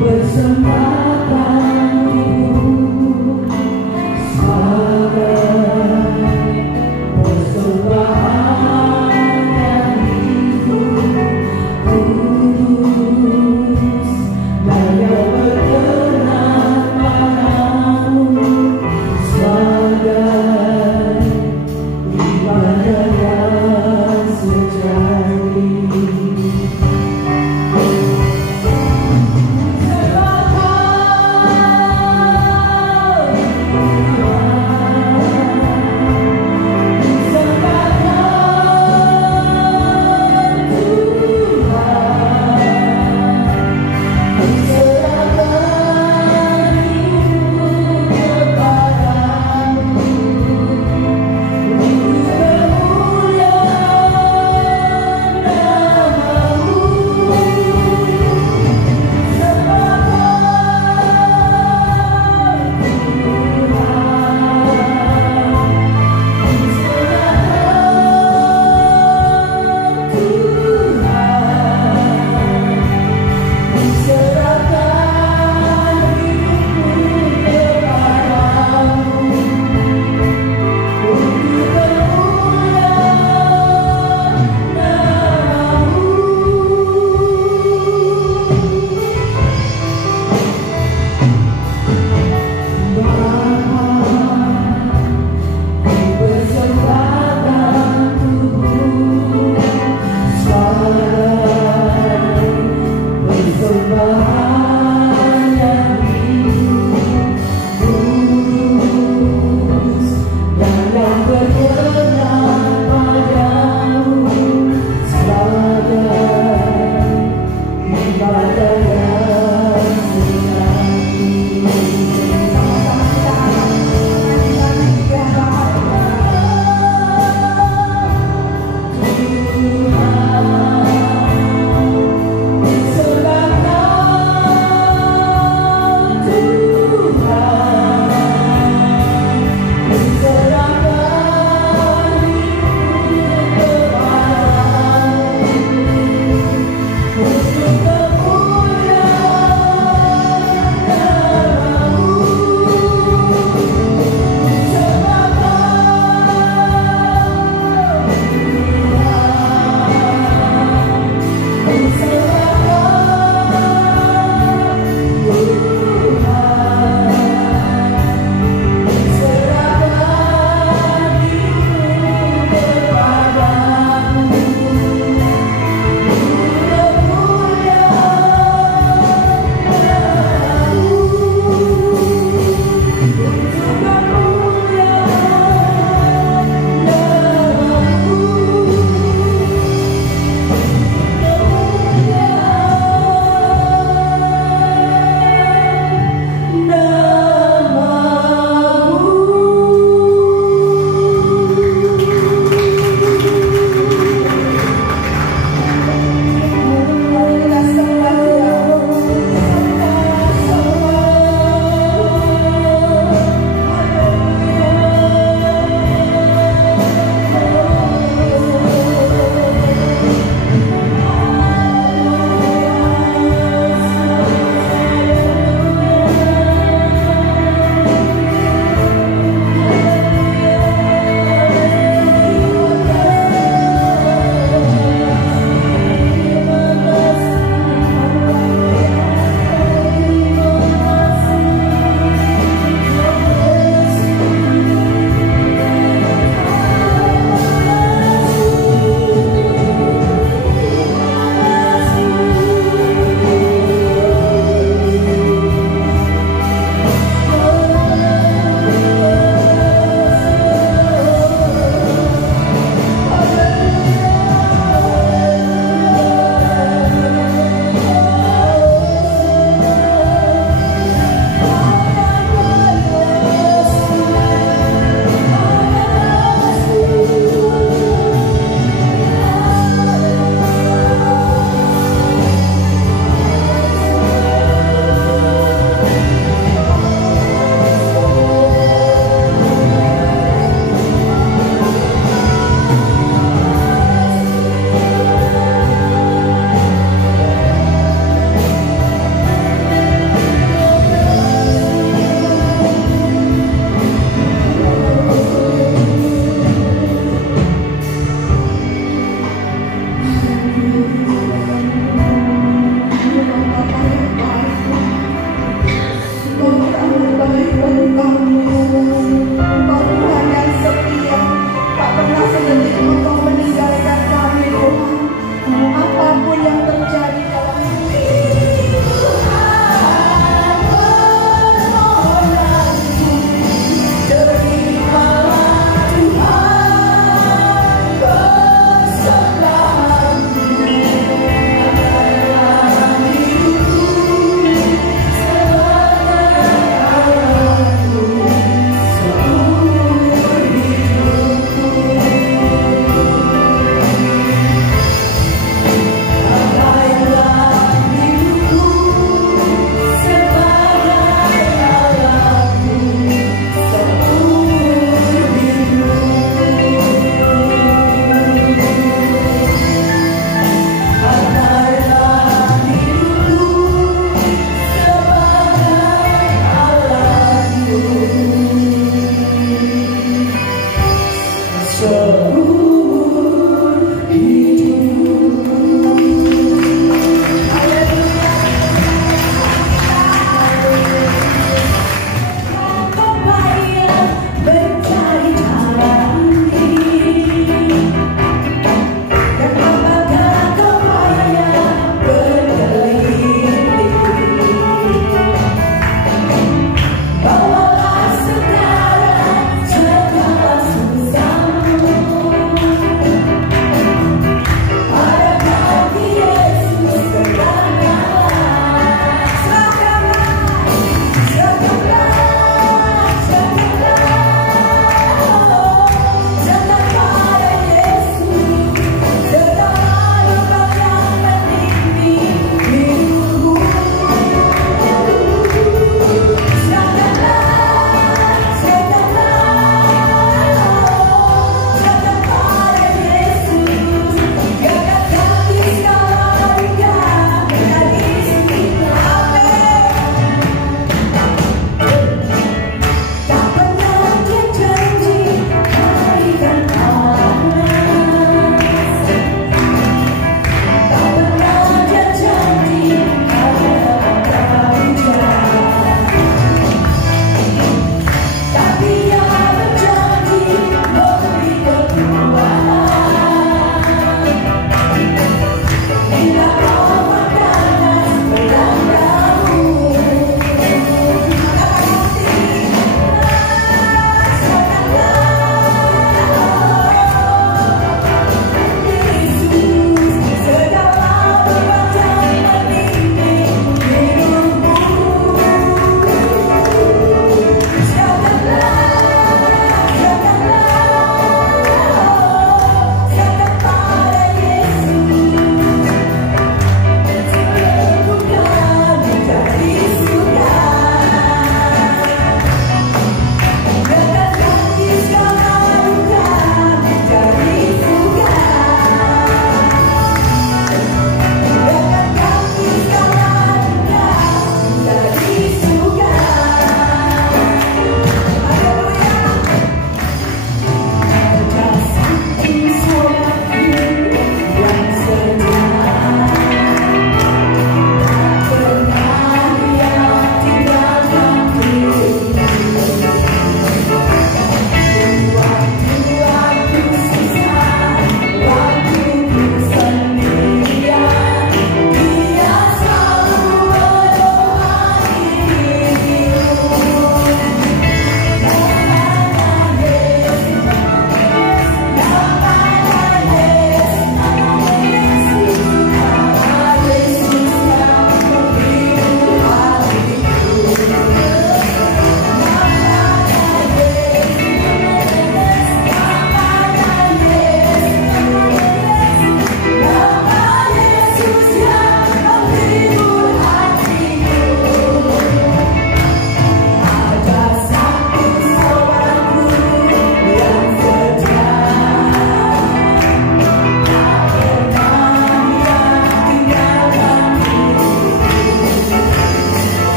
Bersama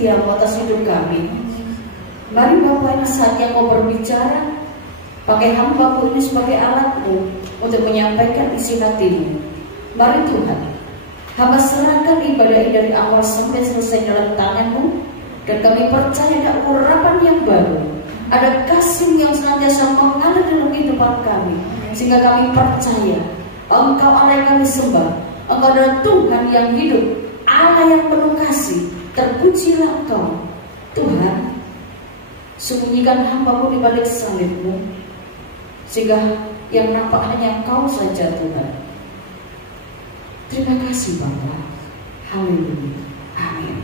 setiamu atas hidup kami. Mari Bapa, ini saatnya Kau berbicara. Pakai hamba-Mu ini sebagai alat-Mu untuk menyampaikan isi hati-Mu. Mari Tuhan, hamba serahkan ibadah ini dari awal sampai selesai dalam tangan-Mu. Dan kami percaya ada urapan yang baru Ada kasih yang senantiasa mengalir dalam kehidupan kami, sehingga kami percaya Engkau Allah yang kami sembah. Engkau adalah Tuhan yang hidup, Allah yang penuh kasih. Terpujilah Engkau Tuhan. Sembunyikan hamba-Mu di balik salib-Mu, sehingga yang nampak hanya Engkau saja Tuhan. Terima kasih Bapa. Haleluya. Amin.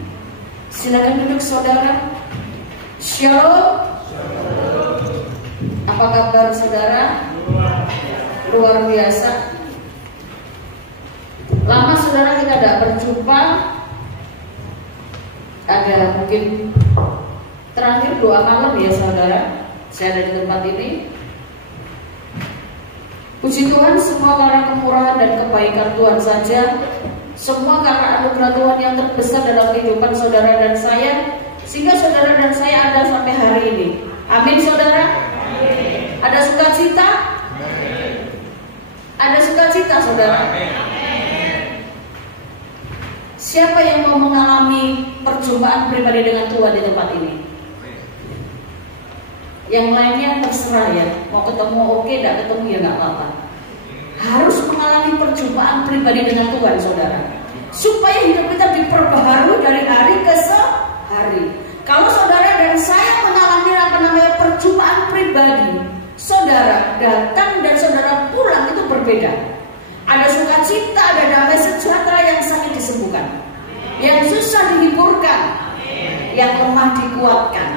Silakan duduk saudara. Shalom. Apa kabar saudara? Luar biasa. Lama saudara kita tidak berjumpa. Ada mungkin terakhir doa malam ya saudara. Saya ada di tempat ini. Puji Tuhan, semua karena kemurahan dan kebaikan Tuhan saja. Semua karena anugerah Tuhan yang terbesar dalam kehidupan saudara dan saya, sehingga saudara dan saya ada sampai hari ini. Amin saudara. Amin. Ada sukacita? Amin. Ada sukacita saudara? Amin. Siapa yang mau mengalami perjumpaan pribadi dengan Tuhan di tempat ini? Yang lainnya terserah ya. Mau ketemu oke, tidak ketemu ya nggak apa-apa. Harus mengalami perjumpaan pribadi dengan Tuhan saudara, supaya hidup kita diperbaharui dari hari ke hari. Kalau saudara dan saya mengalami perjumpaan pribadi, saudara datang dan saudara pulang itu berbeda. Ada sukacita, ada damai sejahtera yang sakit disembuhkan, yang susah dihiburkan, yang lemah dikuatkan.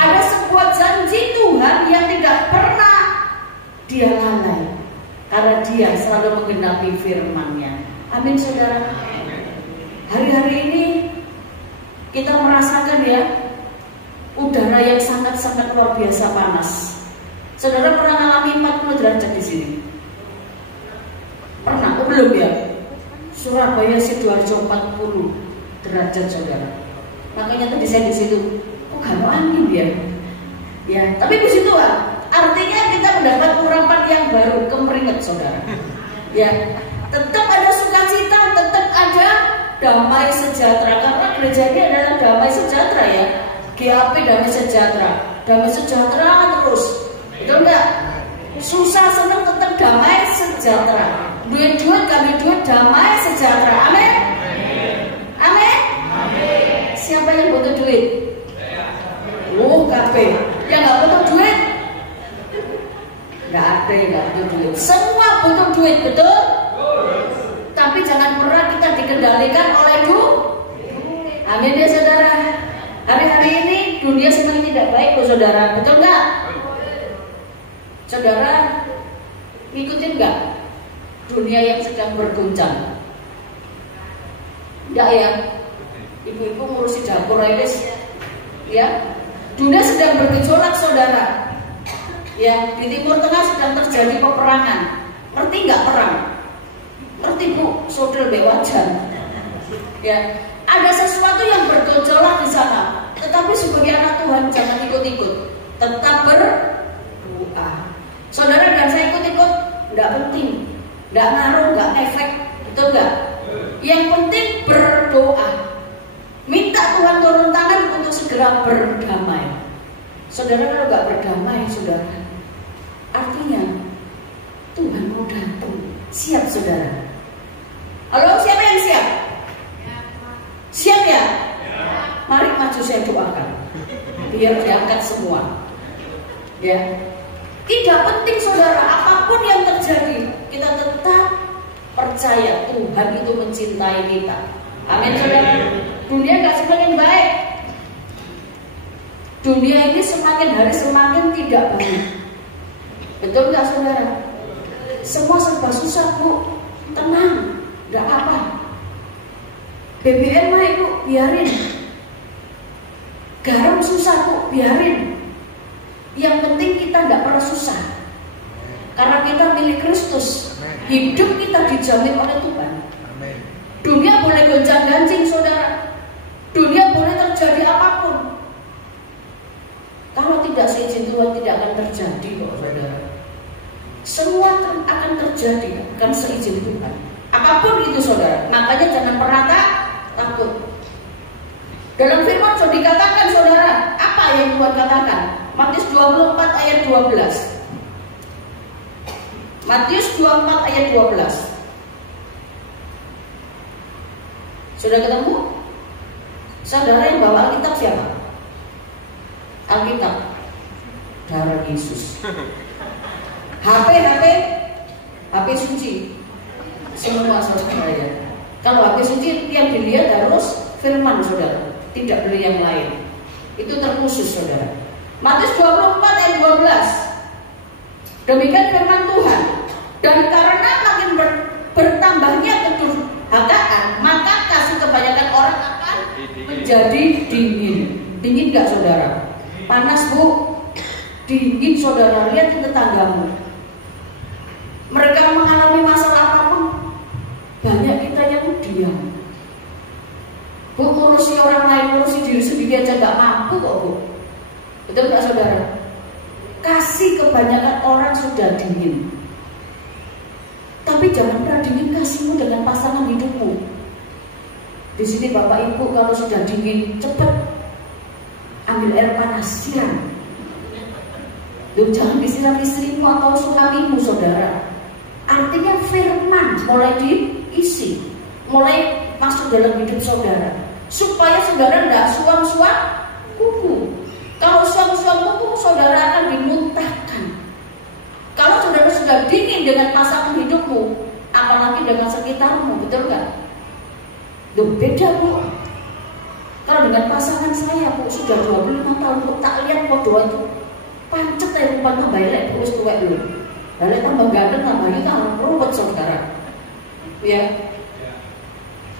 Ada sebuah janji Tuhan yang tidak pernah Dia lalai, karena Dia selalu menggenapi firman-Nya. Amin saudara. Hari-hari ini kita merasakan ya, udara yang sangat-sangat luar biasa panas. Saudara pernah mengalami 40 derajat di sini? Pernah? Oh, belum ya? Surabaya Sidoarjo 40 derajat saudara. Makanya tadi saya di situ, kok gak mau angin ya? Ya, tapi puji Tuhan, artinya kita mendapat urapan yang baru, kemeringat saudara. Ya, tetap ada sukacita, tetap ada damai sejahtera, karena gereja ini adalah damai sejahtera ya. GAP damai sejahtera terus, betul nggak? Susah senang tetap damai sejahtera. Duit kami duit damai sejahtera. Amin. Amin. Siapa yang butuh duit? KP. Yang nggak butuh duit? Nggak ada yang nggak butuh duit. Semua butuh duit, betul? Tapi jangan pernah kita dikendalikan oleh duit. Amin ya saudara. Hari-hari ini dunia semakin tidak baik loh saudara, betul nggak? Saudara ikutin nggak dunia yang sedang berguncang? Enggak ya? Ibu-ibu ngurusi dapur aja ya. Dunia sedang bergejolak saudara. Ya, di Timur Tengah sedang terjadi peperangan. Ngerti nggak perang? Ngerti Bu, saudara bewajan. Ya, ada sesuatu yang bergejolak di sana. Tetapi sebagai anak Tuhan jangan ikut-ikut. Tetap berdoa. Saudara dan saya ikut-ikut nggak penting, nggak ngaruh, nggak efek, betul nggak? Yang penting berdoa. Minta Tuhan turun tangan untuk segera berdamai. Saudara kalau nggak berdamai, saudara, artinya Tuhan mau datang. Siap saudara? Halo, siapa yang siap? Siap ya? Mari maju saya doakan, biar diangkat semua. Ya, tidak penting saudara, apapun yang terjadi, kita tetap percaya Tuhan itu mencintai kita. Amin saudara. Dunia gak semakin baik. Dunia ini semakin hari semakin tidak baik. Betul gak saudara? Semua serba susah Bu. Tenang, gak apa. BBM naik Bu, biarin. Garam susah Bu, biarin. Yang penting kita gak pernah susah, karena kita milik Kristus. Hidup kita dijamin oleh Tuhan. Dunia boleh gonjang-ganjing saudara, dunia boleh terjadi apapun. Kalau tidak seizin Tuhan tidak akan terjadi kok saudara. Semua akan terjadi kan seizin Tuhan. Apapun itu saudara. Makanya jangan pernah takut. Dalam firman sudah dikatakan saudara, apa yang Tuhan katakan? Matius 24 ayat 12. Matius 24 ayat 12. Sudah ketemu? Saudara yang bawa Alkitab siapa? Alkitab. Darah Yesus. HP suci. Semua saudara ya. Kalau HP suci yang dilihat harus firman saudara, tidak boleh yang lain. Itu terkhusus saudara. Matius 24 ayat 12. Demikian firman Tuhan. Dan karena makin bertambahnya kedurhakaan, maka kasih kebanyakan orang akan menjadi dingin. Dingin gak saudara? Panas bu? Dingin saudara, lihat ke tetanggamu. Mereka mengalami masalah apapun, banyak kita yang diam. Bu, ngurusi orang lain, ngurusi diri sendiri aja gak mampu kok bu. Betul gak saudara? Kasih kebanyakan orang sudah dingin. Tapi jangan pernah dingin kasihmu dengan pasangan hidupmu. Di sini bapak ibu kalau sudah dingin, cepat ambil air panas, siram. Loh, jangan disiram istrimu atau suamimu saudara. Artinya firman mulai diisi, mulai masuk dalam hidup saudara, supaya saudara tidak suam-suam kuku. Kalau suam-suam kuku saudara akan dimuntahkan. Kalau saudara sudah dingin dengan pasangan hidupmu, apalagi dengan sekitarmu, betul nggak? Loh, beda bu. Kalau dengan pasangan saya bu sudah 25 tahun bu, tak lihat foto itu pancet ya rupa tambah elek terus tuwek dulu. Lalu tambah ganteng tambah itu ruwet saudara. Ya.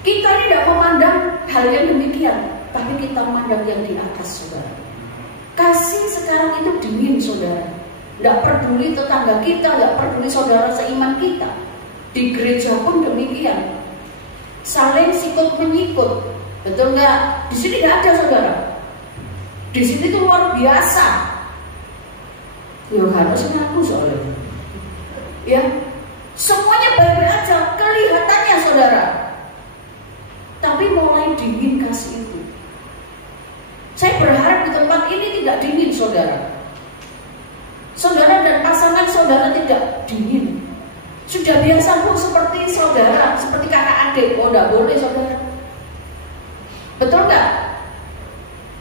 Kita ini tidak memandang hal yang demikian, tapi kita memandang yang di atas saudara. Kasih sekarang itu dingin saudara. Tidak peduli tetangga kita, tidak peduli saudara seiman kita. Di gereja pun demikian. Saling sikut menyikut. Betul nggak? Di sini nggak ada saudara. Di sini itu luar biasa. Yohanes ngaku soalnya. Ya, semuanya baik-baik aja, kelihatannya saudara. Tapi mulai dingin kasih itu. Saya berharap di tempat ini tidak dingin saudara. Saudara dan pasangan saudara tidak dingin. Sudah biasa bu seperti saudara, seperti kakak adik. Oh tidak boleh saudara. Betul nggak?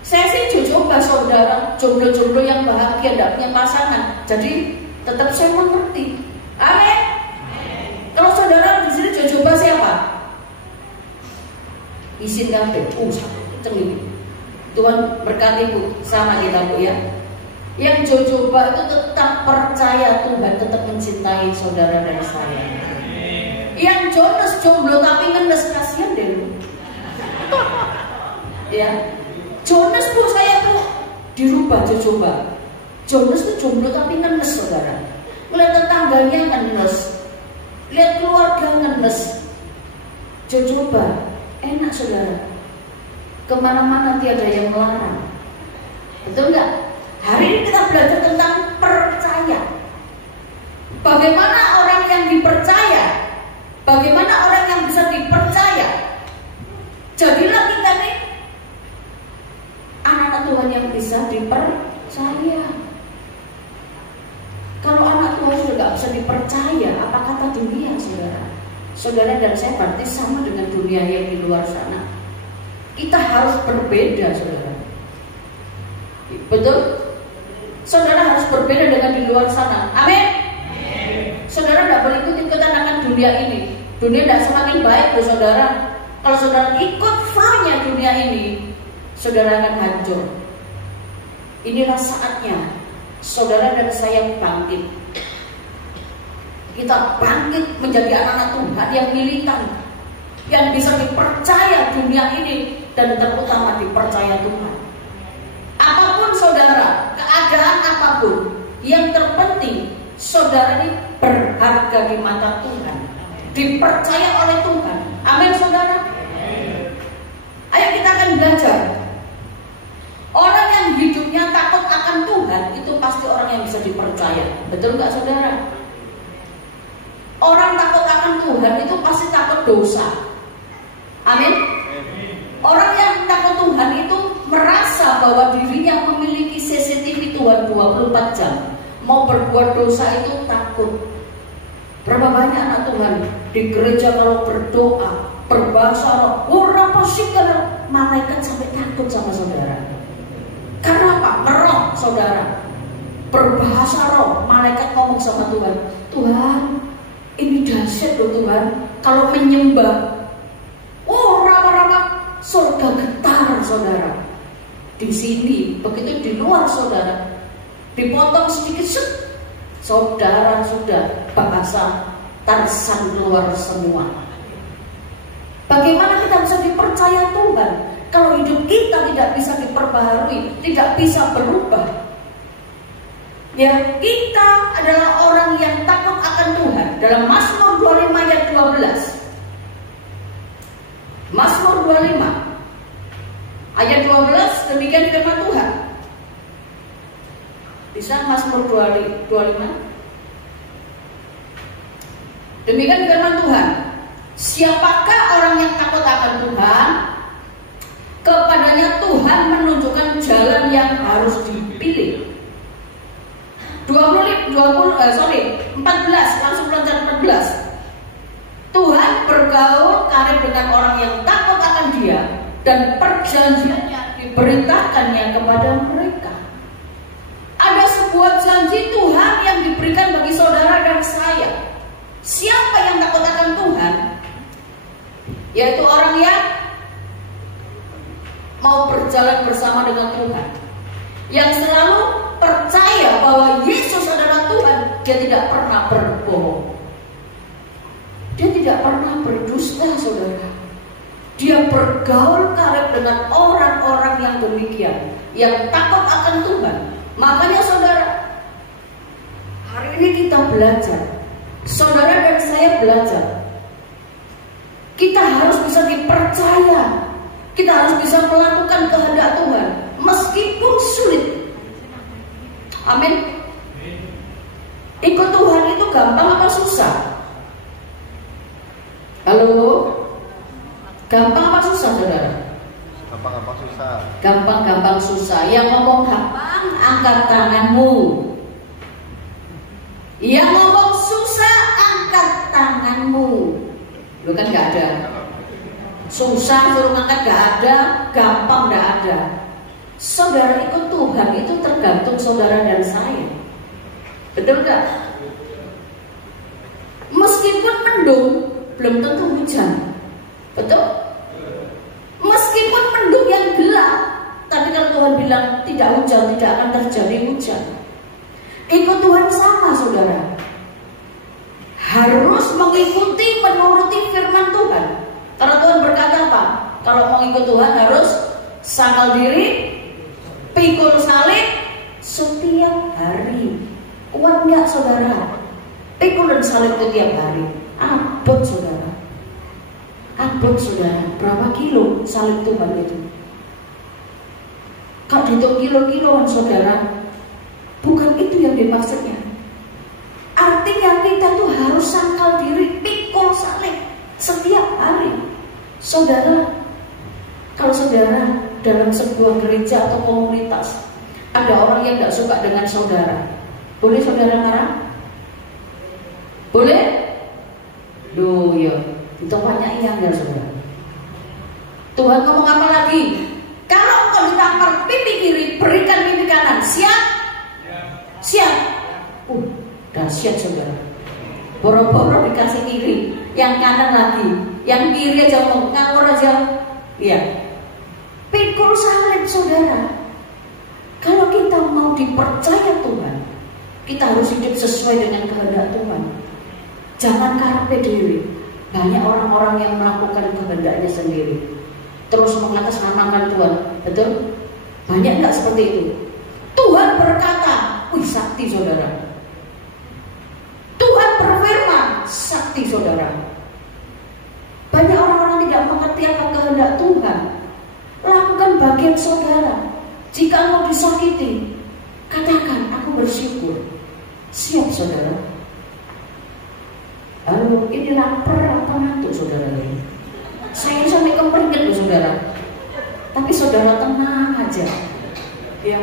Saya sih coba saudara, jomblo-jomblo yang bahagia, tidak punya pasangan. Jadi tetap saya mengerti. Amin. Kalau saudara di sini coba siapa? Izin kabeh. Satu ini. Tuhan berkati bu, sama kita bu ya. Yang coba itu tetap percaya Tuhan, tetap mencintai saudara dan saya. Yang Jonas jomblo tapi ngenes, kasihan deh lu. Ya. Jonas bu, saya tuh dirubah coba. Jonas tuh jomblo tapi ngenes saudara. Lihat tetangganya ngenes, lihat keluarga ngenes. Coba, enak saudara. Kemana-mana tiada yang melarang. Betul nggak? Hari ini kita belajar tentang percaya. Bagaimana orang yang dipercaya? Bagaimana orang yang bisa dipercaya? Jadilah kita nih anak-anak Tuhan yang bisa dipercaya. Kalau anak Tuhan sudah gak bisa dipercaya, apa kata dunia saudara? Saudara dan saya berarti sama dengan dunia yang di luar sana. Kita harus berbeda saudara. Betul? Saudara harus berbeda dengan di luar sana. Amin. Saudara tidak boleh ikut-ikutan dengan dunia ini. Dunia tidak semakin baik loh saudara. Kalau saudara ikut flow-nya dunia ini, saudara akan hancur. Inilah saatnya saudara dan saya bangkit. Kita bangkit menjadi anak-anak Tuhan yang militan, yang bisa dipercaya dunia ini, dan terutama dipercaya Tuhan. Apapun saudara, keadaan apapun, yang terpenting saudara ini berharga di mata Tuhan, dipercaya oleh Tuhan. Amin saudara. Ayo kita akan belajar. Orang yang hidupnya takut akan Tuhan itu pasti orang yang bisa dipercaya. Betul nggak saudara? Orang takut akan Tuhan itu pasti takut dosa. Amin. Orang yang takut Tuhan itu merasa bahwa dirinya memiliki CCTV Tuhan 24 jam. Mau berbuat dosa itu takut. Berapa banyak anak Tuhan di gereja kalau berdoa berbahasa roh, apa sih kalau malaikat sampai takut sama saudara? Karena apa? Roh saudara. Berbahasa roh, malaikat ngomong sama Tuhan, Tuhan, ini dahsyat loh Tuhan. Kalau menyembah, rama-rama surga getar saudara. Di sini, begitu di luar saudara, dipotong sedikit, saudara sudah bahasa Tarsan keluar semua. Bagaimana kita bisa dipercaya Tuhan kalau hidup kita tidak bisa diperbaharui, tidak bisa berubah? Ya, kita adalah orang yang takut akan Tuhan. Dalam Mazmur 25 ayat 12. Mazmur 25 ayat 12, demikian firman Tuhan. Bisa Mazmur 25? Demikian firman Tuhan. Siapakah orang yang takut akan Tuhan? Kepadanya Tuhan menunjukkan jalan yang harus dipilih. 14, langsung loncat 14. Tuhan bergaul karib dengan orang yang takut akan Dia, dan perjanjiannya diberitakannya kepada mereka. Ada sebuah janji Tuhan yang diberikan bagi saudara dan saya. Siapa yang takut akan Tuhan? Yaitu orang yang mau berjalan bersama dengan Tuhan, yang selalu percaya bahwa Yesus adalah Tuhan. Dia tidak pernah berbohong, dia tidak pernah berdusta saudara. Dia bergaul karib dengan orang-orang yang demikian, yang takut akan Tuhan. Makanya saudara, hari ini kita belajar, saudara dan saya belajar, kita harus bisa dipercaya, kita harus bisa melakukan kehendak Tuhan meskipun sulit. Amin. Ikut Tuhan itu gampang apa susah? Halo? Gampang apa susah saudara? Gampang-gampang susah. Gampang-gampang susah. Yang ngomong gampang, angkat tanganmu. Yang ngomong susah, angkat tanganmu. Lu kan gak ada. Susah suruh angkat gak ada, gampang gak ada. Saudara ikut Tuhan itu tergantung saudara dan saya. Betul gak? Meskipun mendung, belum tentu hujan. Betul? Meskipun mendung yang gelap, tapi kalau Tuhan bilang tidak hujan, tidak akan terjadi hujan. Ikut Tuhan sama saudara, harus mengikuti, menuruti firman Tuhan. Karena Tuhan berkata apa? Kalau mau ikut Tuhan harus sangkal diri, pikul salib setiap hari. Kuat nggak saudara? Pikul dan salib setiap hari. Abot saudara. Abot saudara. Berapa kilo salib Tuhan itu? Kalau dihitung kilo-kiloan saudara, bukan itu yang dimaksudnya. Artinya kita tuh harus sangkal diri, pikul salib setiap hari. Saudara, kalau saudara dalam sebuah gereja atau komunitas ada orang yang tidak suka dengan saudara, boleh saudara marah? Boleh? Duh ya, itu banyak yang enggak saudara. Tuhan ngomong apa lagi? Kalau kau ditampar pipi kiri, berikan pipi kanan. Siap? Siap. Dahsyat saudara. Boro-boro dikasih kiri, yang kanan lagi, yang kiri aja mau ngawur aja. Iya. Pikul salib saudara. Kalau kita mau dipercaya Tuhan, kita harus hidup sesuai dengan kehendak Tuhan. Jangan karepe dhewe. Banyak orang-orang yang melakukan kehendaknya sendiri, terus mengatasnamakan Tuhan. Betul? Banyak enggak seperti itu? Tuhan berkata, wih sakti saudara. Tuhan berfirman, sakti saudara. Banyak orang-orang tidak mengerti akan kehendak Tuhan. Lakukan bagian saudara. Jika mau disakiti, katakan aku bersyukur. Siap saudara. Halo, ini lapar apa ngantuk saudara ini? Saya sampai kemeringet loh saudara. Tapi saudara tenang aja. Ya,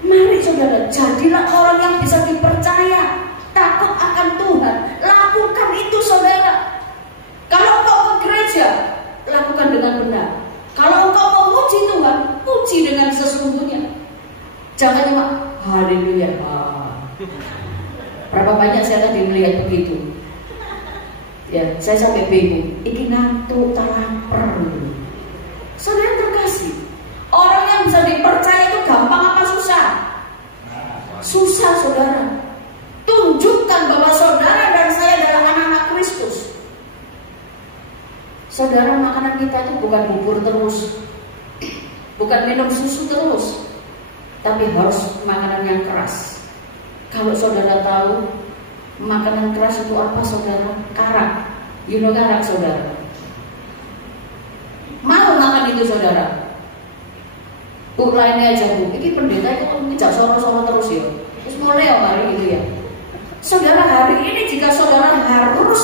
Mari saudara, jadilah orang yang bisa dipercaya, takut akan Tuhan. Lakukan itu saudara. Kalau engkau ke gereja, lakukan dengan benar. Kalau engkau mau puji Tuhan, puji dengan sesungguhnya. Jangan cuma haleluya. Berapa banyak saya tadi melihat begitu. Ya, saya sampai bingung. Iki ngantuk, lapar. Saudara terkasih, orang yang bisa dipercaya itu gampang apa susah? Susah saudara. Tunjukkan bahwa saudara dan saya adalah anak-anak Kristus. Saudara, makanan kita itu bukan bubur terus, bukan minum susu terus, tapi harus makanan yang keras. Kalau saudara tahu makanan keras itu apa saudara? Karak. You know karak saudara? Mau makan itu saudara? Bu lainnya aja bu. Ini pendeta itu ngejak soro-soro terus ya. Terus mulai hari itu ya. Saudara, hari ini jika saudara harus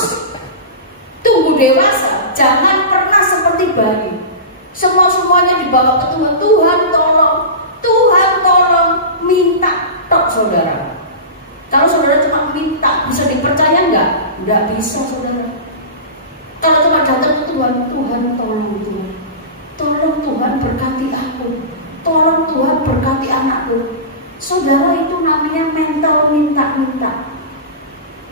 tumbuh dewasa, jangan pernah seperti bayi. Semuanya dibawa ke Tuhan. Tuhan tolong, minta tok saudara. Kalau saudara cuma minta, bisa dipercaya enggak? Enggak bisa saudara. Kalau cuma datang ke Tuhan, Tuhan tolong Tuhan. Tolong Tuhan berkati aku. Tolong Tuhan berkati anakku. Saudara, itu namanya mental minta-minta.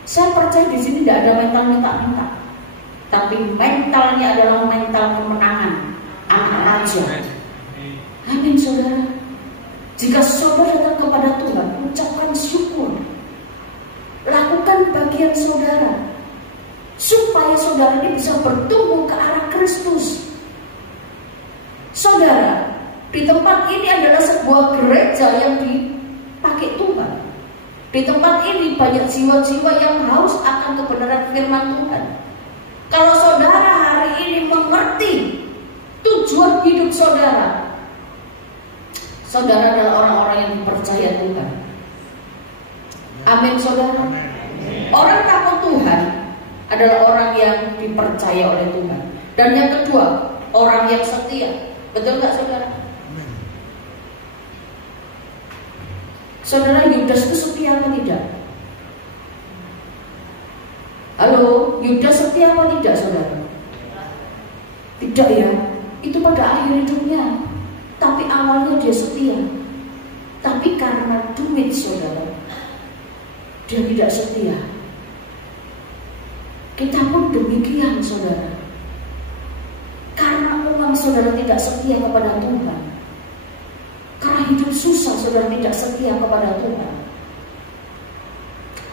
Saya percaya di sini tidak ada mental minta-minta. Tapi mentalnya adalah mental kemenangan. Anak raja. Amin saudara. Jika saudara datang kepada Tuhan, ucapkan syukur. Lakukan bagian saudara, supaya saudara ini bisa bertumbuh ke arah Kristus. Saudara, di tempat ini adalah sebuah gereja yang dipakai Tuhan. Di tempat ini banyak jiwa-jiwa yang haus akan kebenaran firman Tuhan. Kalau saudara hari ini mengerti tujuan hidup saudara, saudara adalah orang-orang yang dipercaya Tuhan. Amin saudara. Orang takut Tuhan adalah orang yang dipercaya oleh Tuhan. Dan yang kedua, orang yang setia. Betul nggak saudara? Saudara, Yudas itu setia apa tidak? Halo, Yudas setia apa tidak saudara? Tidak ya. Itu pada akhir hidupnya. Tapi awalnya dia setia. Tapi karena duit saudara, dia tidak setia. Kita pun demikian saudara. Karena uang saudara tidak setia kepada Tuhan, karena hidup susah saudara tidak setia kepada Tuhan.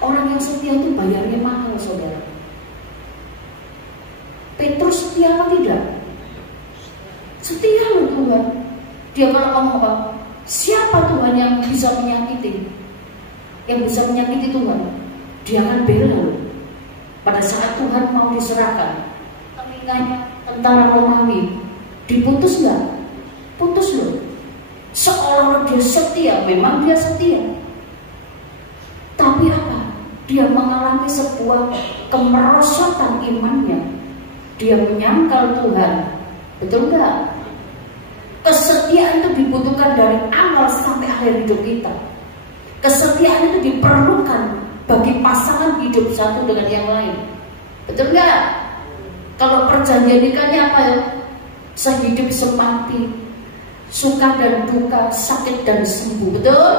Orang yang setia itu bayarnya mahal saudara. Petrus setia apa tidak? Setia loh Tuhan. Dia kalau ngomong apa? Siapa Tuhan yang bisa menyakiti? Yang bisa menyakiti Tuhan, dia akan bela loh. Pada saat Tuhan mau diserahkan, telinganya tentara Romawi diputus nggak? Putus loh. Seolah-olah dia setia, memang dia setia. Tapi apa? Dia mengalami sebuah kemerosotan imannya. Dia menyangkal Tuhan. Betul nggak? Kesetiaan itu dibutuhkan dari awal sampai akhir hidup kita. Kesetiaan itu diperlukan bagi pasangan hidup satu dengan yang lain. Betul nggak? Kalau perjanjian nikahnya apa ya? Sehidup semati, suka dan duka, sakit dan sembuh. Betul?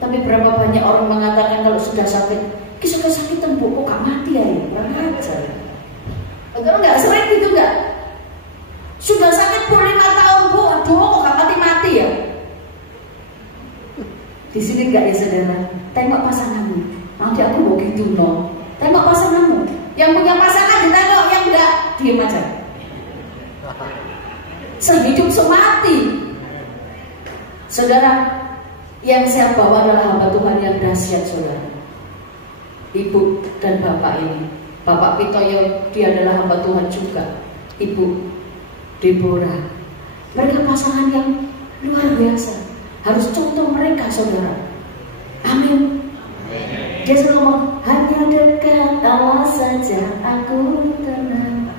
Tapi berapa banyak orang mengatakan kalau sudah sakit, sudah sakit tembuh kok gak mati ya? Kurang ajar. Betul nggak? Sering gitu nggak? Sudah sakit pun 5 tahun bu, aduh kok gak mati-mati ya? Di sini enggak ya saudara? Tengok pasanganmu. Nanti aku mau gitu no. Tengok pasanganmu. Yang punya pasangan ditengok, yang enggak diam aja. Sehidup semati. Saudara, yang saya bawa adalah hamba Tuhan yang dahsyat saudara. Ibu dan bapak ini. Bapak Pitoyo, dia adalah hamba Tuhan juga. Ibu Deborah. Mereka pasangan yang luar biasa. Harus contoh mereka saudara. Amin. Dia selalu ngomong, hanya dekat Allah saja aku tenang.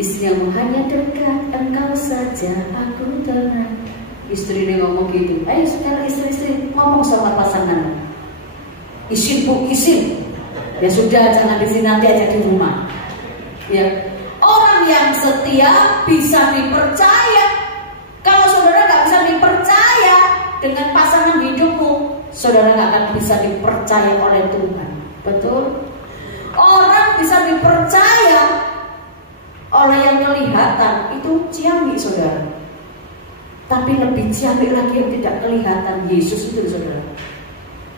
Istrinya ngomong, hanya dekat engkau saja aku tenang. Istrinya ngomong gitu. Ayo sekarang istri-istri ngomong sama pasangan. Isin bu, isin. Ya sudah, jangan di sini, nanti aja di rumah. Ya, orang yang setia bisa dipercaya. Kalau saudara nggak bisa dipercaya dengan pasangan hidupmu, saudara nggak akan bisa dipercaya oleh Tuhan. Betul? Orang bisa dipercaya oleh yang kelihatan, itu ciamik saudara. Tapi lebih ciamik lagi yang tidak kelihatan, Yesus itu saudara.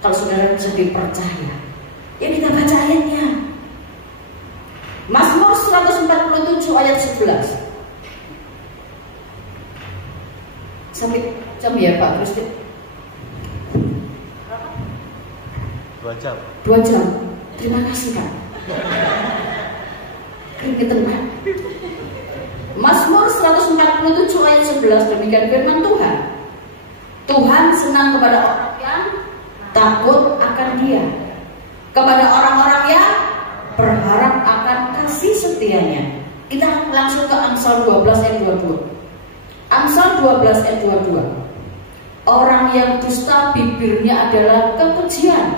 Kalau saudara bisa dipercaya, ya kita baca ayatnya. Mazmur 147 ayat 11. Sampai jam ya Pak Kristi? 2 jam. 2 jam. Terima kasih Pak. Keringetan Pak. Mazmur 147 ayat 11, demikian firman Tuhan. Tuhan senang kepada orang yang takut akan Dia, kepada orang-orang yang berharap akan kasih setianya. Kita langsung ke Amsal 12 ayat 22. Amsal 12 ayat 22. Orang yang dusta bibirnya adalah kekejian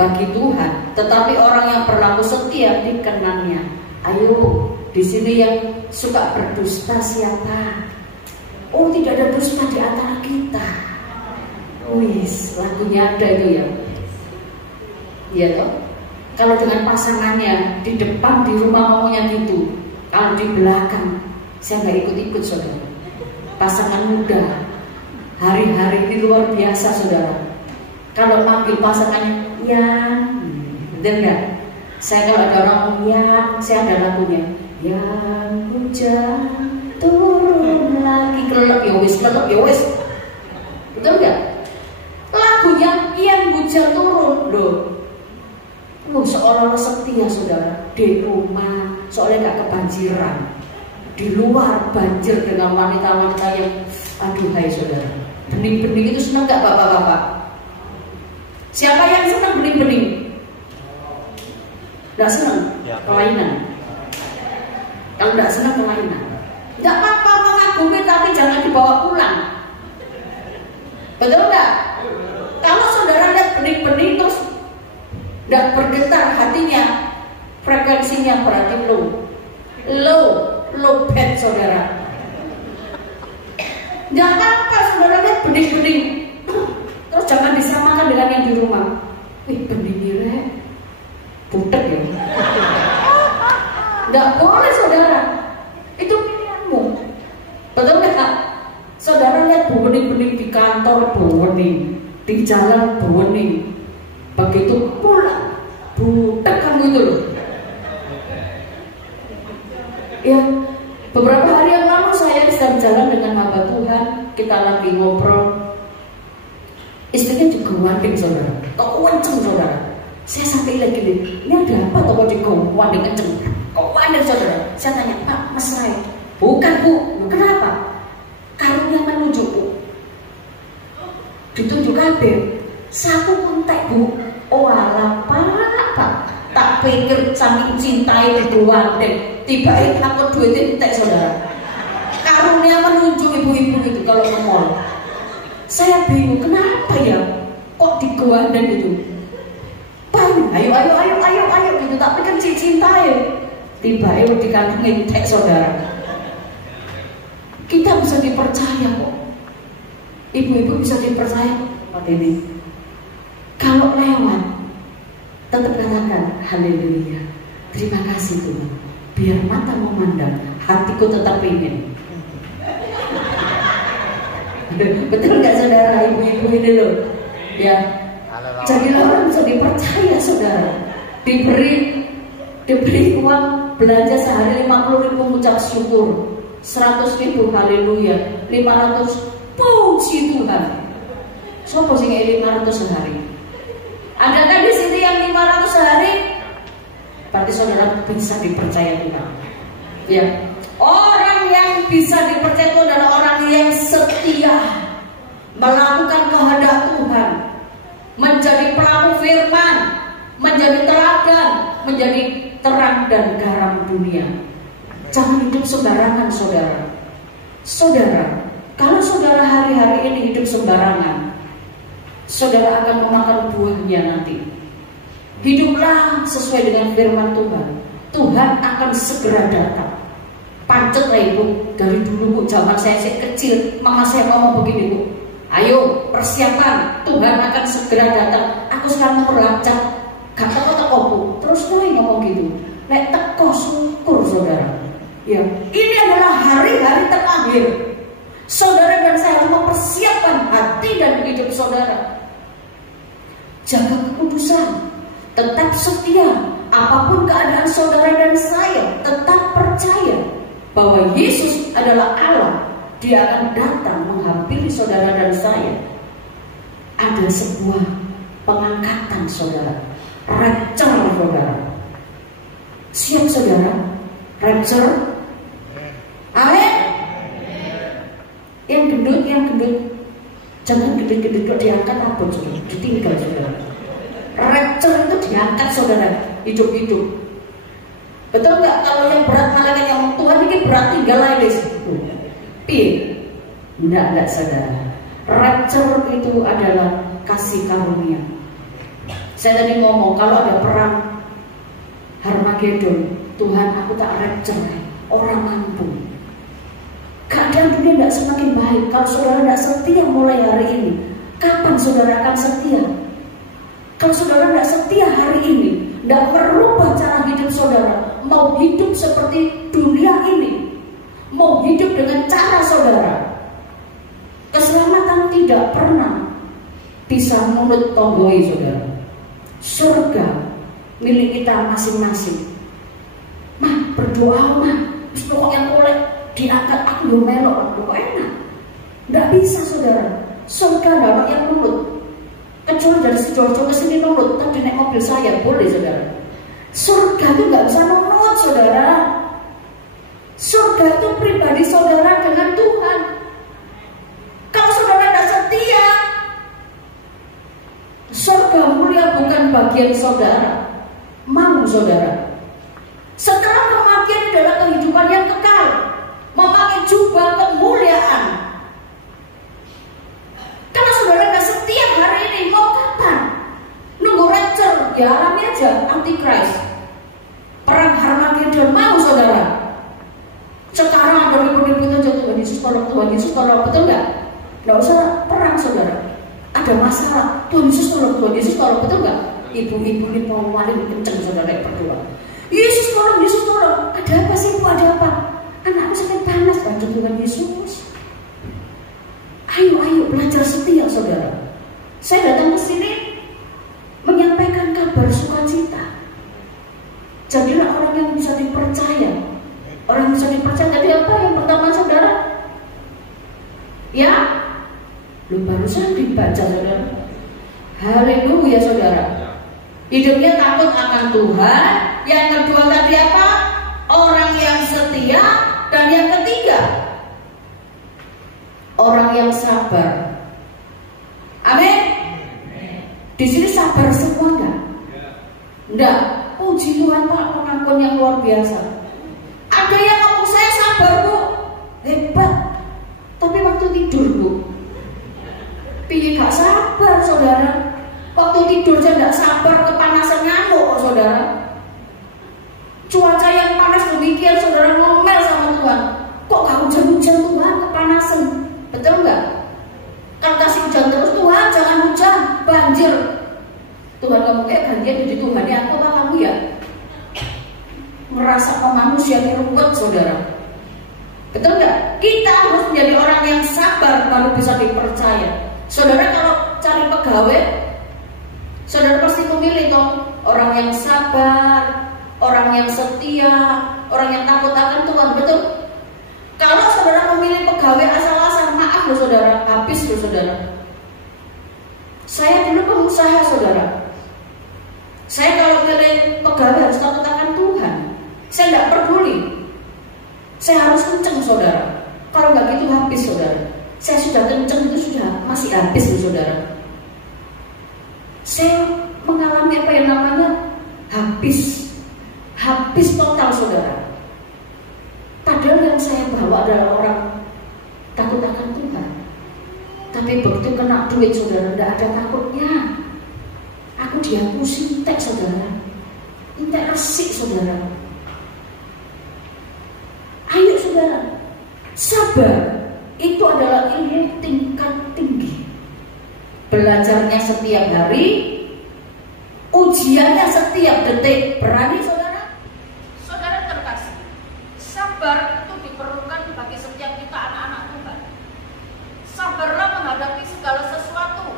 bagi Tuhan, tetapi orang yang berlaku setia dikenannya. Ayo, di sini yang suka berdusta siapa? Oh, tidak ada dusta di antara kita. Wis, lagunya ada itu ya. Iya toh? Kalau dengan pasangannya di depan di rumah ngomongnya gitu, kalau di belakang saya nggak ikut-ikut saudara. Pasangan muda, hari-hari ini luar biasa saudara. Kalau panggil pasangannya, yang, betul nggak? Saya kalau ada orang ngomong yang, saya ada lagunya. Yang hujan turun lagi, kelelep ya wis, kelelep ya wis. Betul nggak? Lagunya yang hujan turun loh. Seolah-olah setia saudara. Di rumah soalnya nggak kebanjiran, di luar banjir dengan wanita-wanita yang aduhai saudara. Bening-bening itu senang nggak bapak-bapak? Siapa yang senang bening-bening? Nggak senang? Kelainan. Kalau nggak senang kelainan, nggak apa-apa mengagumi, tapi jangan dibawa pulang. Betul nggak? Kalau saudara lihat bening-bening terus nggak bergetar hatinya, frekuensinya berarti low bed saudara. Nggak apa-apa saudara lihat bening-bening, terus jangan disamakan dengan yang di rumah. Bening ini butek ya. Nggak boleh saudara, itu pilihanmu. Betul nggak? Saudara lihat bening-bening di kantor, bening di jalan, bening. Begitu pulang, butek kamu itu loh. Ya, beberapa hari yang lalu saya sedang jalan dengan hamba Tuhan, kita lagi ngobrol. Istrinya digowanding saudara, kenceng saudara. Saya sampai lagi ini ada apa toko digowanding kenceng? Kok wanding saudara? Saya tanya, Pak, mesra? Bukan Bu, kenapa? Karunia menunjuk Bu. Ditunjuk kabeh. Saku entek Bu. Oh alah Pak. Tak pikir saking cintai digowanding, tiba-tiba takut duitnya entek saudara. Karunia menunjuk ibu-ibu itu kalau ke mall. Saya bingung kenapa ya kok digowanding itu. Pak, ayo gitu, tapi kan cintai. Tiba-tiba dikandungin entek saudara. Kita bisa dipercaya kok. Ibu-ibu bisa dipercaya kok ini. Kalau lewat, tetap katakan haleluya. Terima kasih Tuhan. Biar mata memandang, hatiku tetap ingin. Betul nggak saudara, ibu-ibu ini loh? Ya. Jadi orang bisa dipercaya saudara. Diberi uang belanja sehari 50.000 mengucap syukur, 100.000 haleluya, 500 puji Tuhan. Sopo sing 500 sehari? Ada kan di sini yang 500 sehari? Berarti saudara bisa dipercaya Tuhan. Ya, orang yang bisa dipercaya itu adalah orang yang setia, melakukan kehendak Tuhan, menjadi pelaku firman, menjadi teladan, menjadi terang dan garam dunia. Jangan hidup sembarangan saudara. Saudara, Kalau saudara hari-hari ini hidup sembarangan, saudara akan memakan buahnya nanti. Hiduplah sesuai dengan firman Tuhan. Tuhan akan segera datang. Pancet lah ibu, dari dulu bu, zaman saya kecil, mama saya ngomong begini bu, ayo persiapan, Tuhan akan segera datang. Aku sekarang berlacak, gak teko-teko bu, terus mulai ngomong gitu. Nek teko syukur saudara. Ya, ini adalah hari-hari terakhir. Saudara dan saya harus mempersiapkan hati dan hidup saudara. Jaga kekudusan, tetap setia. Apapun keadaan saudara dan saya, tetap percaya bahwa Yesus adalah Allah. Dia akan datang menghampiri saudara dan saya. Ada sebuah pengangkatan saudara, rapture saudara. Siap saudara? Rapture? Amin. Yang gendut, jangan gendut-gendut kok diangkat apa saudara? Ditinggal saudara. Rapture itu diangkat saudara, hidup-hidup. Betul nggak? Kalau yang berat malaikat yang Tuhan ini berat tinggal lagi di situ. Piye? Enggak saudara. Rapture itu adalah kasih karunia. Saya tadi ngomong kalau ada perang Harmagedon, Tuhan aku tak rapture orang mampu. Keadaan dunia tidak semakin baik. Kalau saudara tidak setia mulai hari ini, kapan saudara akan setia? Kalau saudara tidak setia hari ini, tidak merubah cara hidup saudara, mau hidup seperti dunia ini, mau hidup dengan cara saudara, keselamatan tidak pernah bisa menurut tonggoi saudara. Surga milik kita masing-masing. Mah berdoa mah, pokoknya boleh diangkat aku yang melok, kok enak. Tidak bisa saudara. Surga tidak yang nurut. Kecuali dari Sidoarjo ke sini nurut, tapi naik mobil saya boleh saudara. Surga itu nggak bisa nurut saudara. Surga itu pribadi saudara dengan Tuhan. Kalau saudara tidak setia, surga mulia bukan bagian saudara. Mau saudara. Setelah kematian adalah kehidupan yang kekal, memakai jubah kemuliaan. Kalau saudara nggak setia hari ini, mau kapan? Nunggu rapture, ya alami aja Antichrist. Perang Harmagedon, mau saudara? Sekarang ada ribut-ribut aja, Tuhan Yesus tolong, Tuhan Yesus tolong, betul nggak? Nggak usah perang saudara. Ada masalah, Tuhan Yesus tolong, betul nggak? Ibu-ibu ini mau paling kenceng saudara berdoa. Yesus tolong. Ada apa sih bu? Ada apa? Anakku sakit panas, bantu Tuhan Yesus. Ayo belajar setia saudara. Saya datang ke sini menyampaikan kabar sukacita. Jadilah orang yang bisa dipercaya. Orang yang bisa dipercaya. Jadi apa yang pertama saudara? Ya, lu barusan dibaca saudara. Haleluya saudara. Hidupnya takut akan Tuhan. Yang kedua tadi apa? Orang yang setia. Dan yang ketiga, orang yang sabar. Amin. Di sini sabar semua enggak? Enggak. Puji Tuhan Pak, pengakuan yang luar biasa. Ada yang ngomong saya sabar bu, hebat. Tapi waktu tidur bu, piye gak sabar saudara. Waktu tidur saya enggak sabar, kepanasan nyamuk kok saudara. Cuaca yang panas demikian saudara ngomel sama Tuhan. Kok gak hujan-hujan Tuhan, kepanasan. Betul nggak? Kan kasih hujan terus Tuhan, jangan hujan, banjir. Tuhan ngomong gantian jadi Tuhan ya, apa kamu ya? Merasa manusia ruwet saudara. Betul nggak? Kita harus menjadi orang yang sabar baru bisa dipercaya. Saudara kalau cari pegawai, saudara pasti memilih toh orang yang sabar, orang yang setia, orang yang takut akan Tuhan, betul? Kalau saudara memilih pegawai asal-asal, maaf loh saudara, habis loh saudara. Saya dulu pengusaha saudara. Saya kalau milih pegawai harus takut akan Tuhan. Saya tidak peduli. Saya harus kenceng saudara. Kalau nggak gitu habis saudara. Saya sudah kenceng itu sudah masih habis loh saudara. Saya mengalami apa yang namanya habis total saudara. Padahal yang saya bawa adalah orang takut akan Tuhan. Tapi begitu kena duit saudara, tidak ada takutnya. Aku dihapus intek saudara, intek resik saudara. Ayo saudara, sabar itu adalah ilmu tingkat tinggi. Belajarnya setiap hari, ujiannya setiap detik. Berani saudara? Saudara terkasih, sabar itu diperlukan bagi setiap kita anak-anak Tuhan. Sabarlah menghadapi segala sesuatu.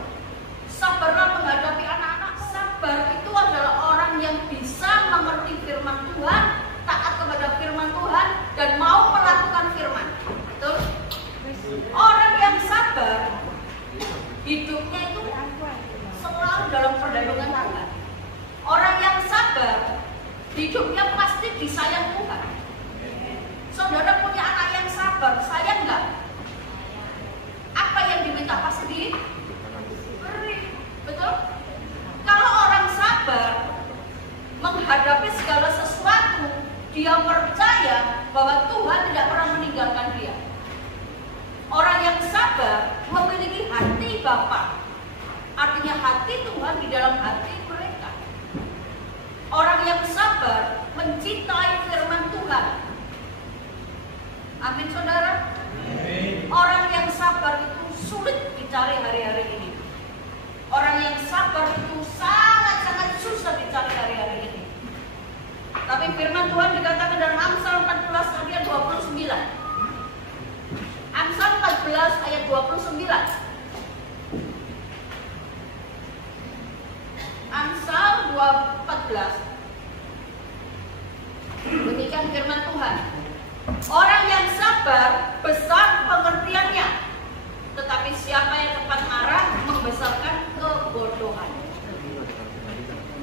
Sabarlah menghadapi anak-anak. Sabar itu adalah orang yang bisa mengerti firman Tuhan, taat kepada firman Tuhan, dan mau melakukan firman. Betul? Orang yang sabar, hidupnya itu selalu dalam perlindungan Tuhan. Orang yang sabar, hidupnya pasti disayang Tuhan. Saudara punya anak yang sabar, sayang nggak? Apa yang diminta pasti diberi, betul? Kalau orang sabar menghadapi segala sesuatu, dia percaya bahwa Tuhan tidak pernah meninggalkan dia. Orang yang sabar memiliki hati Bapa, artinya hati Tuhan di dalam hati mereka. Orang yang sabar mencintai firman Tuhan. Amin saudara. Amin. Orang yang sabar itu sulit dicari hari-hari ini. Orang yang sabar itu sangat-sangat susah dicari hari-hari ini. Tapi firman Tuhan dikatakan dalam Amsal 14 ayat 29. Amsal 14 ayat 29. Amsal 14. Demikian firman Tuhan. Orang yang sabar besar pengertiannya, tetapi siapa yang cepat marah membesarkan kebodohan.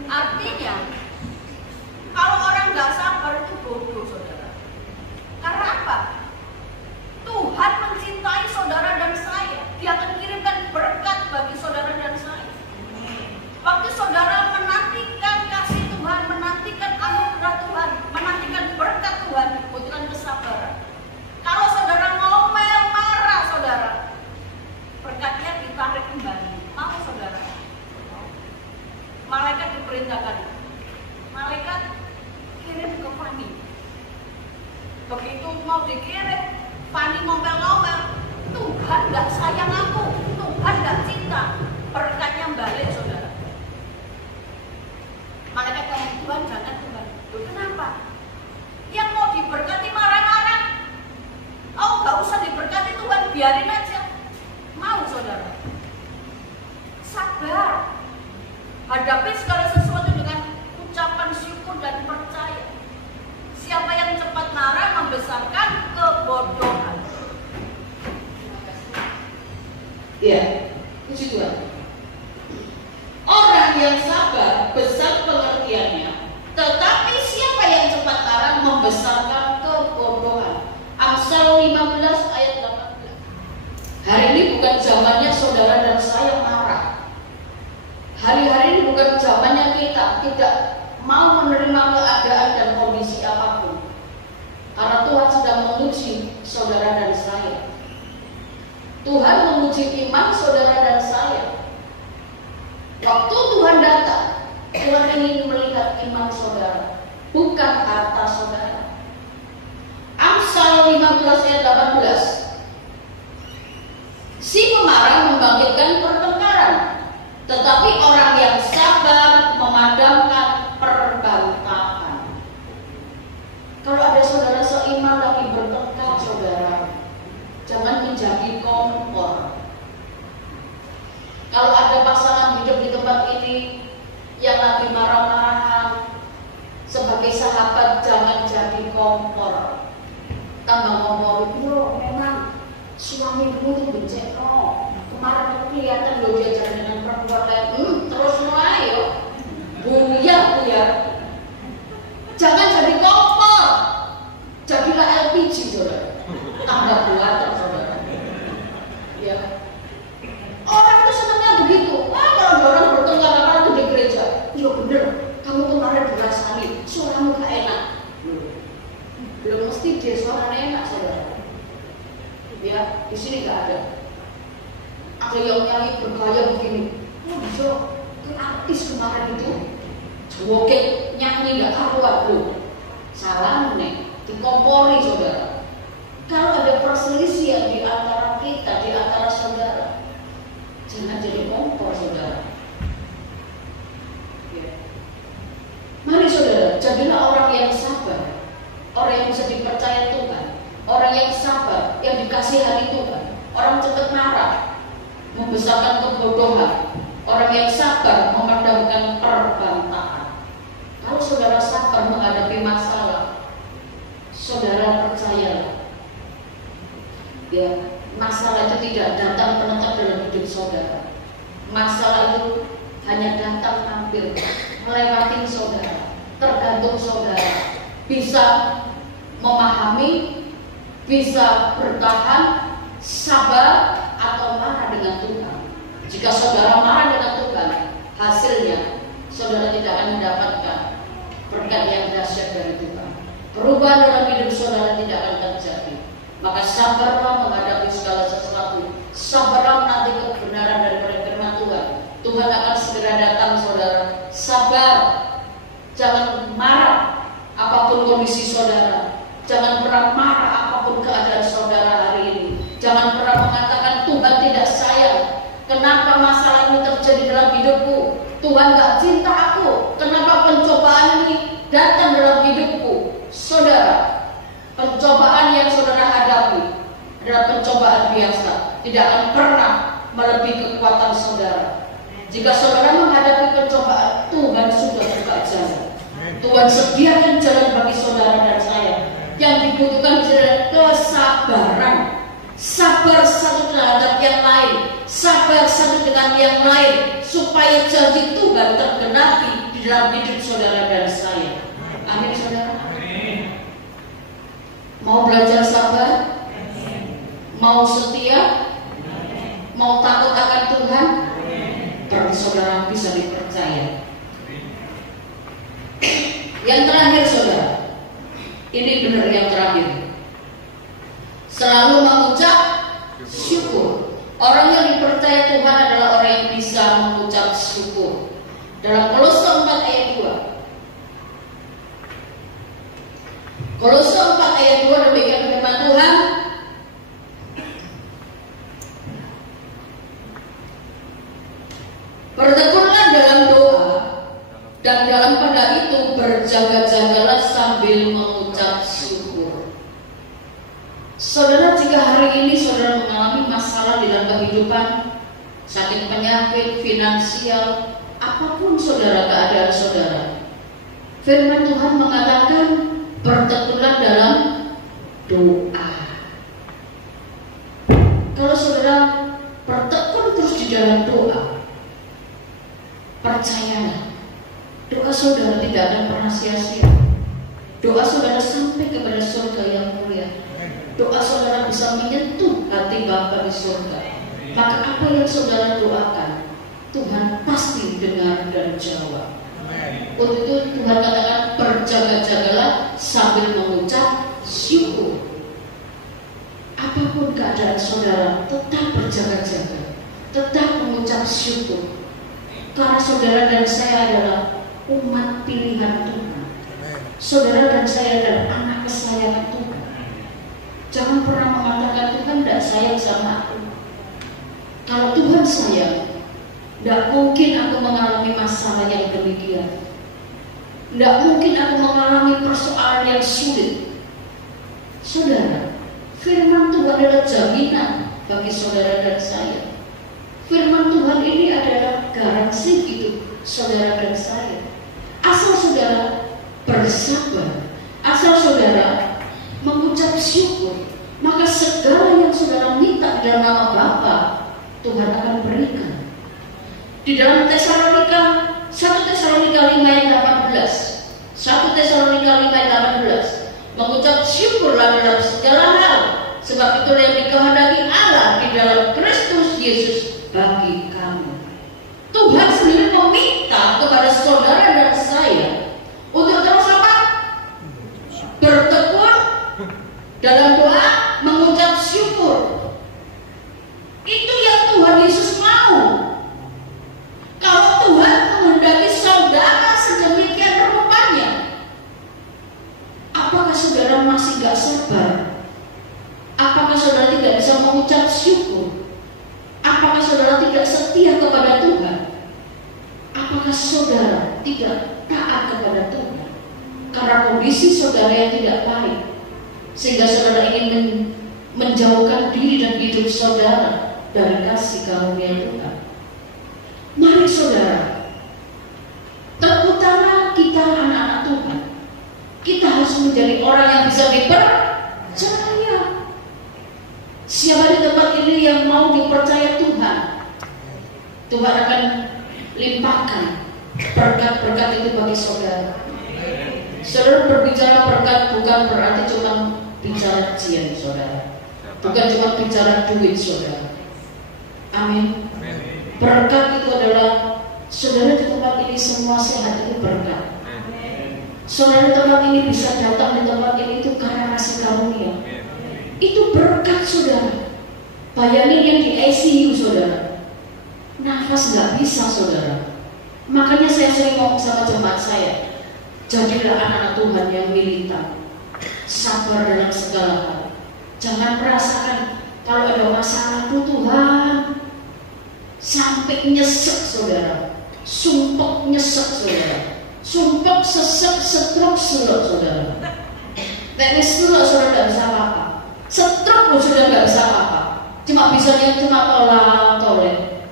Artinya, kalau orang nggak sabar itu bodoh, saudara. Karena apa? Tuhan mencintai saudara dan saya. Dia akan kirimkan berkat bagi saudara dan saya. Waktu saudara menantikan kasih Tuhan, menantikan anugerah Tuhan, menantikan berkat Tuhan, butuhkan kesabaran. Kalau saudara ngomel, marah saudara, berkatnya ditarik kembali. Mau saudara? Malaikat diperintahkan. Malaikat kirim ke Fani. Begitu mau dikirim, Fani ngomel-ngomel, Tuhan gak sayang aku, Tuhan gak cinta. Berkatnya balik saudara. Malaikat ngomong, Tuhan jangan Tuhan. Loh, kenapa? Yang mau diberkati marah-marah. Oh gak usah diberkati Tuhan, biarin aja. Mau saudara? Sabar. Hadapi segala sesuatu dengan ucapan syukur dan percaya. Siapa yang cepat marah membesarkan kebodohan. Ya, puji Tuhan. Orang yang sabar besar pengertiannya, tetapi siapa yang cepat marah membesarkan kebodohan. Amsal 15 ayat 18. Hari ini bukan zamannya saudara dan saya marah. Hari-hari ini bukan zamannya kita tidak mau menerima keadaan dan kondisi apapun. Karena Tuhan sedang menguji saudara dan saya. Tuhan menguji iman saudara dan saya. Waktu Tuhan datang, Tuhan ingin melihat iman saudara, bukan harta saudara. Amsal 15 ayat 18. Si pemarah membangkitkan pertengkaran, tetapi orang yang sabar memadamkan perbantahan. Kalau ada saudara seiman lagi bertengkar saudara, jangan menjadi kompor. Kalau ada pasangan hidup di tempat ini yang lagi marah-marahan, sebagai sahabat jangan jadi kompor. Tambah ngomong, yo memang suamimu itu becek no. Kemarin aku kelihatan lo dia jalan dengan perempuan lain. Terus mulai yo, buyar. Jangan jadi kompor, jadilah LPG saudara. Tambah buatan saudara. Ya. Orang itu senangnya begitu. Wah, kalau ada orang bertengkar apa itu di gereja, iya bener, kamu kemarin dirasani, suaramu gak enak. Belum mesti dia suaranya enak saudara. Ya, di sini gak ada. Ada yang nyanyi bergaya begini. Oh bisa, kan artis kemarin itu joget nyanyi gak karuan loh. Salah nih, dikompori saudara. Kalau ada perselisihan di antara kita, di antara saudara, jangan jadi kompor saudara. Ya. Mari saudara, jadilah orang yang sabar, orang yang bisa dipercaya Tuhan, orang yang sabar, yang dikasihani Tuhan, orang cepat marah, membesarkan kebodohan, orang yang sabar memadamkan perbantahan. Kalau saudara sabar menghadapi masalah, saudara percayalah, ya, masalah itu tidak datang menetap dalam hidup saudara. Masalah itu hanya datang hampir melewati saudara. Tergantung saudara bisa memahami, bisa bertahan, sabar, atau marah dengan Tuhan. Jika saudara marah dengan Tuhan, hasilnya saudara tidak akan mendapatkan berkat yang dahsyat dari Tuhan. Perubahan dalam hidup saudara tidak akan terjadi. Maka sabarlah menghadapi segala sesuatu. Sabarlah menanti kebenaran daripada firman Tuhan. Tuhan akan segera datang saudara. Sabar. Jangan marah apapun kondisi saudara. Jangan pernah marah apapun keadaan saudara hari ini. Jangan pernah mengatakan Tuhan tidak sayang. Kenapa masalah ini terjadi dalam hidupku? Tuhan gak cinta aku. Kenapa pencobaan ini datang dalam hidupku? Saudara, pencobaan yang saudara hadapi adalah pencobaan biasa, tidak akan pernah melebihi kekuatan saudara. Jika saudara menghadapi pencobaan, Tuhan sudah buka jalan. Tuhan sediakan jalan bagi saudara dan saya. Yang dibutuhkan adalah kesabaran. Sabar satu terhadap yang lain, sabar satu dengan yang lain, supaya janji Tuhan tergenapi di dalam hidup saudara dan saya. Amin saudara. Mau belajar sabar? Mau setia? Mau takut akan Tuhan? Berarti saudara bisa dipercaya. Yang terakhir saudara, ini benar yang terakhir. Selalu mengucap syukur. Orang yang dipercaya Tuhan adalah orang yang bisa mengucap syukur. Dalam Kolose 4 ayat 2. Kolose 4 ayat 2 demikian firman Tuhan. Bertekunlah dalam doa, dan dalam pada itu berjaga-jagalah sambil mengucap syukur. Saudara, jika hari ini saudara mengalami masalah di dalam kehidupan, sakit penyakit, finansial, apapun saudara keadaan saudara, firman Tuhan mengatakan bertekunlah dalam doa. Kalau saudara bertekun terus di dalam doa, percayalah, doa saudara tidak akan pernah sia-sia. Doa saudara sampai kepada surga yang mulia. Doa saudara bisa menyentuh hati Bapa di surga. Maka apa yang saudara doakan, Tuhan pasti dengar dan jawab. Untuk itu Tuhan katakan berjaga-jagalah sambil mengucap syukur. Apapun keadaan saudara, tetap berjaga-jaga, tetap mengucap syukur. Karena saudara dan saya adalah umat pilihan Tuhan. Saudara dan saya adalah anak kesayangan Tuhan. Jangan pernah mengatakan Tuhan tidak sayang sama aku. Kalau Tuhan sayang, tidak mungkin aku mengalami masalah yang demikian. Tidak mungkin aku mengalami persoalan yang sulit. Saudara, firman Tuhan adalah jaminan bagi saudara dan saya. Firman Tuhan ini adalah garansi hidup saudara dan saya. Asal saudara bersabar, asal saudara mengucap syukur, maka segala yang saudara minta dalam nama Bapa, Tuhan akan berikan. Di dalam Tesalonika 1 Tesalonika 5 ayat 18, 1 Tesalonika 5 ayat 18, mengucap syukurlah dalam segala hal, sebab itu yang dikehendaki Allah di dalam Kristus Yesus bagi kamu. Tuhan sendiri meminta kepada saudara dan saya untuk terus apa? Bertekun dalam doa, mengucap syukur. Itu yang Tuhan Yesus bisa mengucap syukur? Apakah saudara tidak setia kepada Tuhan? Apakah saudara tidak taat kepada Tuhan? Karena kondisi saudara yang tidak baik, sehingga saudara ingin menjauhkan diri dan hidup saudara dari kasih karunia Tuhan. Mari saudara, terutama kita anak-anak Tuhan, kita harus menjadi orang yang bisa dipercaya. Siapa di tempat ini yang mau dipercaya Tuhan, Tuhan akan limpahkan berkat-berkat itu bagi saudara. Saudara berbicara berkat bukan berarti cuma bicara jen saudara, bukan cuma bicara duit saudara. Amin. Berkat itu adalah saudara di tempat ini semua sehat, itu berkat. Saudara di tempat ini bisa datang di tempat ini itu karena kasih karunia. Itu berkat saudara. Bayangin yang di ICU saudara, nafas nggak bisa saudara. Makanya saya sering ngomong sama jemaat saya, jadilah anak-anak Tuhan yang militan, sabar dalam segala hal. Jangan merasakan kalau ada masalah Tuhan sampai nyesek saudara, sumpek nyesek saudara, sumpek sesek setruk selok saudara. Teknis selok saudara nggak bisa apa-apa, setruk pun sudah nggak bisa apa-apa, cuma bisanya cuma tolak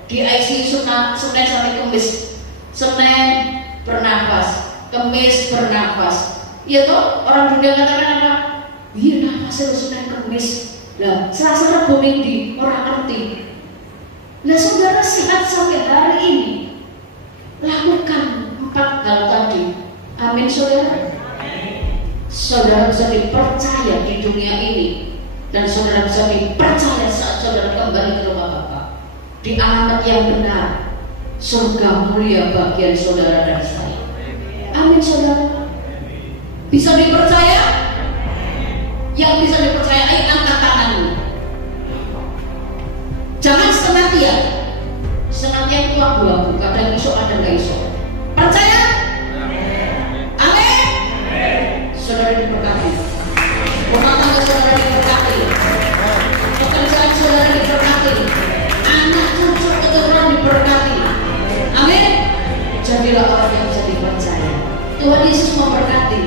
di ICU Senin sampai Kamis. Senin bernafas, Kamis bernafas. Iya toh, orang dunia katakan apa? Iya nafas itu Senin Kamis. Lah, Selasa Rabu Minggu orang ngerti. Nah saudara sehat sampai hari ini, lakukan 4 hal tadi. Amin saudara. Saudara bisa dipercaya di dunia ini, dan saudara bisa dipercaya saat saudara kembali ke rumah Bapa. Di alamat yang benar, surga mulia bagian saudara dan saya. Amin saudara. Bisa dipercaya? Yang bisa dipercaya, ayo angkat tanganmu. Jangan setengah tiap. Setengah tiap itu abu-abu, kadang iso kadang gak iso. Percaya? Amin. Saudara diberkati, rumah tangga saudara diberkati, pekerjaan saudara diberkati, anak cucu keturunan diberkati. Amin. Jadilah orang yang bisa dipercaya. Tuhan Yesus memberkati.